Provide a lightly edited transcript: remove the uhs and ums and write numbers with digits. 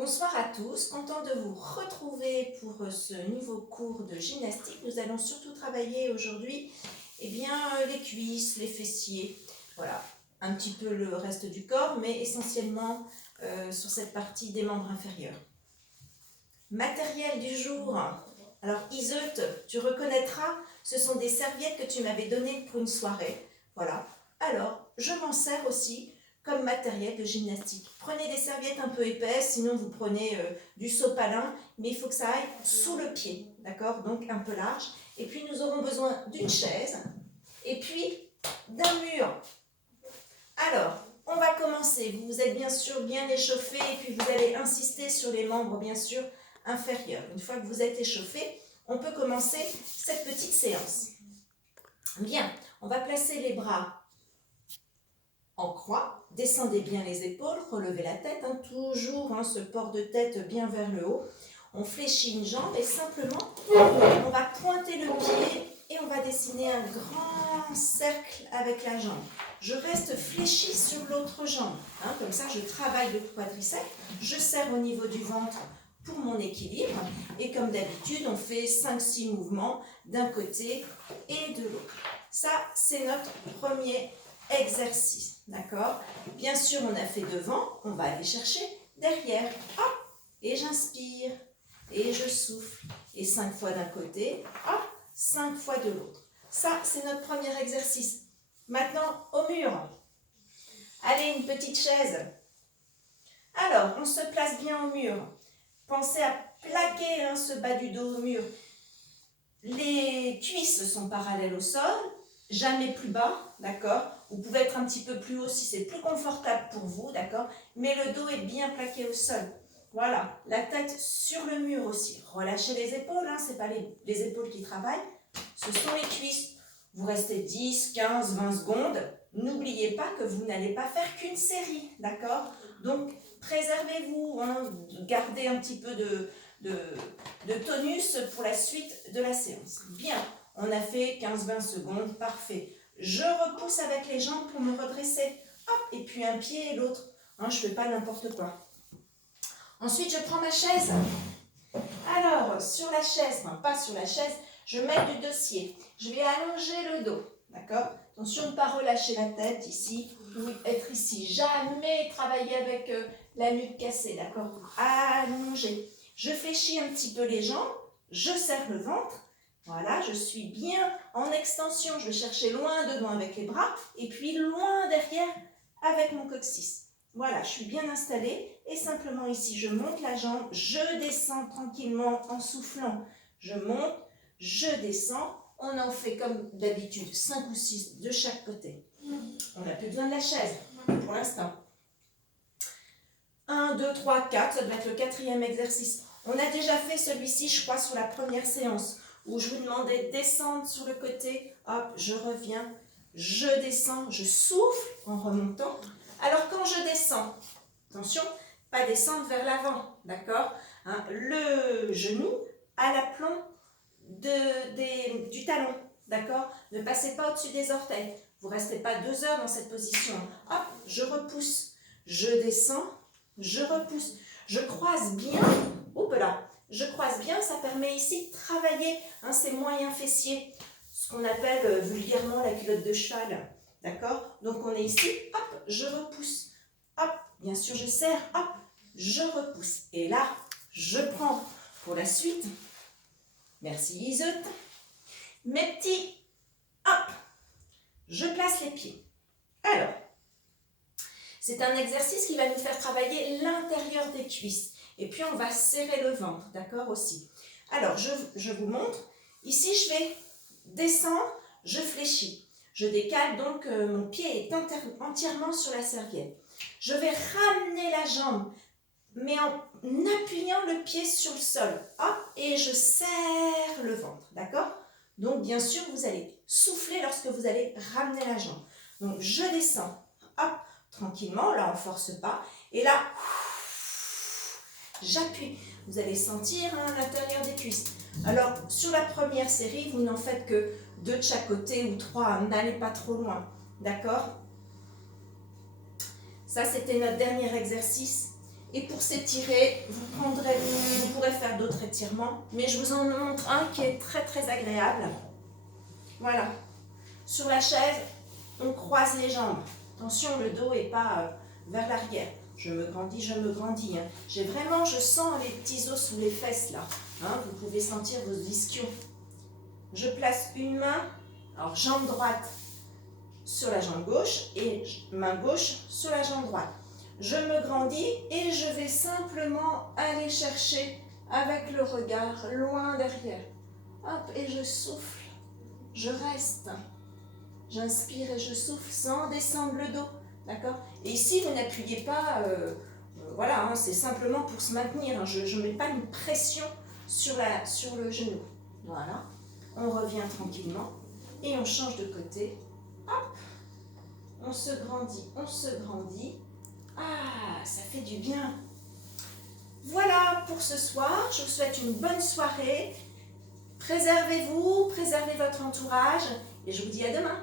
Bonsoir à tous, content de vous retrouver pour ce nouveau cours de gymnastique. Nous allons surtout travailler aujourd'hui les cuisses, les fessiers, voilà, un petit peu le reste du corps, mais essentiellement sur cette partie des membres inférieurs. Matériel du jour. Alors Iseut, tu reconnaîtras, ce sont des serviettes que tu m'avais données pour une soirée. Voilà. Alors, je m'en sers aussi comme matériel de gymnastique. Prenez des serviettes un peu épaisses, sinon vous prenez du sopalin, mais il faut que ça aille sous le pied, d'accord? Donc un peu large. Et puis nous aurons besoin d'une chaise et puis d'un mur. Alors, on va commencer. Vous êtes bien sûr bien échauffé et puis vous allez insister sur les membres, bien sûr, inférieurs. Une fois que vous êtes échauffé, on peut commencer cette petite séance. Bien, on va placer les bras en croix, descendez bien les épaules, relevez la tête, toujours ce port de tête bien vers le haut. On fléchit une jambe et simplement, on va pointer le pied et on va dessiner un grand cercle avec la jambe. Je reste fléchi sur l'autre jambe, comme ça je travaille le quadriceps, je serre au niveau du ventre pour mon équilibre et comme d'habitude, on fait 5-6 mouvements d'un côté et de l'autre. Ça, c'est notre premier exercice, d'accord? Bien sûr, on a fait devant, on va aller chercher derrière. Hop, et j'inspire, et je souffle. Et 5 fois d'un côté, hop, 5 fois de l'autre. Ça, c'est notre premier exercice. Maintenant, au mur. Allez, une petite chaise. Alors, on se place bien au mur. Pensez à plaquer ce bas du dos au mur. Les cuisses sont parallèles au sol, jamais plus bas, d'accord? Vous pouvez être un petit peu plus haut si c'est plus confortable pour vous, d'accord? Mais le dos est bien plaqué au sol. Voilà, la tête sur le mur aussi. Relâchez les épaules, ce n'est pas les épaules qui travaillent, ce sont les cuisses. Vous restez 10, 15, 20 secondes. N'oubliez pas que vous n'allez pas faire qu'une série, d'accord? Donc, préservez-vous, gardez un petit peu de tonus pour la suite de la séance. Bien, on a fait 15-20 secondes, parfait. Je repousse avec les jambes pour me redresser. Hop, et puis un pied et l'autre. Je ne fais pas n'importe quoi. Ensuite, je prends ma chaise. Alors, sur la chaise, pas sur la chaise, je mets du dossier. Je vais allonger le dos, d'accord? Attention de ne pas relâcher la tête ici, ou être ici. Jamais travailler avec la nuque cassée, d'accord? Allonger. Je fléchis un petit peu les jambes, je serre le ventre. Voilà, je suis bien en extension. Je vais chercher loin devant avec les bras et puis loin derrière avec mon coccyx. Voilà, je suis bien installée et simplement ici, je monte la jambe, je descends tranquillement en soufflant. Je monte, je descends. On en fait comme d'habitude 5 ou 6 de chaque côté. On n'a plus besoin de la chaise pour l'instant. 1, 2, 3, 4, ça doit être le 4e exercice. On a déjà fait celui-ci, je crois, sur la première séance, où je vous demandais de descendre sur le côté. Hop, je reviens, je descends, je souffle en remontant. Alors quand je descends, attention, pas descendre vers l'avant, d'accord? Le genou à l'aplomb du talon, d'accord? Ne passez pas au-dessus des orteils. Vous ne restez pas 2 heures dans cette position. Hop, je repousse, je descends, je repousse, je croise bien, je croise bien, ça permet ici de travailler ces moyens fessiers, ce qu'on appelle vulgairement la culotte de cheval, d'accord? Donc on est ici, hop, je repousse, hop, bien sûr je serre, hop, je repousse, et là, je prends pour la suite, merci Iseut, mes petits, hop, je place les pieds. Alors, c'est un exercice qui va nous faire travailler l'intérieur des cuisses. Et puis, on va serrer le ventre, d'accord aussi. Alors, je vous montre. Ici, je vais descendre, je fléchis. Je décale, donc mon pied est entièrement sur la serviette. Je vais ramener la jambe, mais en appuyant le pied sur le sol. Hop, et je serre le ventre, d'accord? Donc, bien sûr, vous allez souffler lorsque vous allez ramener la jambe. Donc, je descends, hop, tranquillement, là on ne force pas, et là, j'appuie. Vous allez sentir l'intérieur des cuisses. Alors, sur la première série, vous n'en faites que 2 de chaque côté ou 3, n'allez pas trop loin, d'accord? Ça, c'était notre dernier exercice. Et pour s'étirer, vous pourrez faire d'autres étirements, mais je vous en montre un qui est très très agréable. Voilà. Sur la chaise, on croise les jambes. Attention, le dos n'est pas vers l'arrière. Je me grandis, je me grandis. Hein. Je sens les petits os sous les fesses là. Hein, vous pouvez sentir vos ischios. Je place une main, alors jambe droite sur la jambe gauche et main gauche sur la jambe droite. Je me grandis et je vais simplement aller chercher avec le regard loin derrière. Hop, et je souffle. Je reste. J'inspire et je souffle sans descendre le dos. D'accord? Et ici, vous n'appuyez pas, voilà, hein, c'est simplement pour se maintenir. Hein, je ne mets pas une pression sur le genou. Voilà. On revient tranquillement et on change de côté. Hop. On se grandit, on se grandit. Ah, ça fait du bien. Voilà pour ce soir. Je vous souhaite une bonne soirée. Préservez-vous, préservez votre entourage et je vous dis à demain.